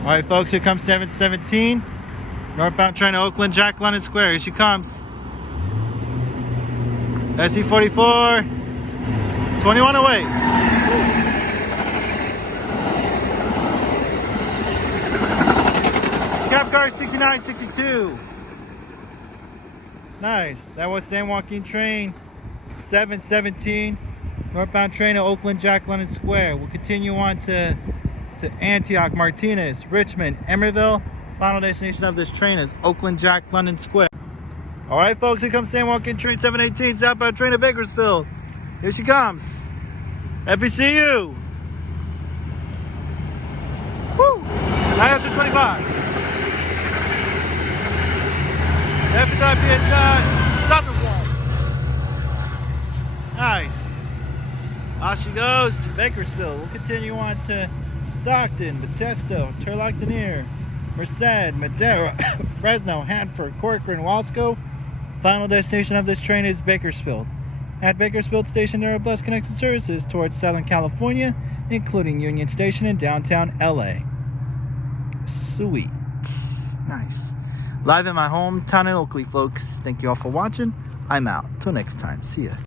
All right, folks, here comes 717. Northbound train to Oakland, Jack London Square. Here she comes. SC44, 21 away. Cabcar 6962. Nice. That was San Joaquin train 717. Northbound train to Oakland, Jack London Square. We'll continue on to Antioch, Martinez, Richmond, Emeryville. Final destination of this train is Oakland, Jack London Square. All right, folks, here comes San Joaquin train 718, southbound train to Bakersfield. Here she comes. NPCU. Woo! 925. Nice. Off she goes to Bakersfield. We'll continue on to Stockton, Modesto, Turlock-Denier, Merced, Madera, Fresno, Hanford, Corcoran, Wasco. Final destination of this train is Bakersfield. At Bakersfield Station, there are bus connected services towards Southern California, including Union Station in downtown LA. Sweet. Nice. Live in my hometown in Oakley, folks. Thank you all for watching. I'm out. Till next time. See ya.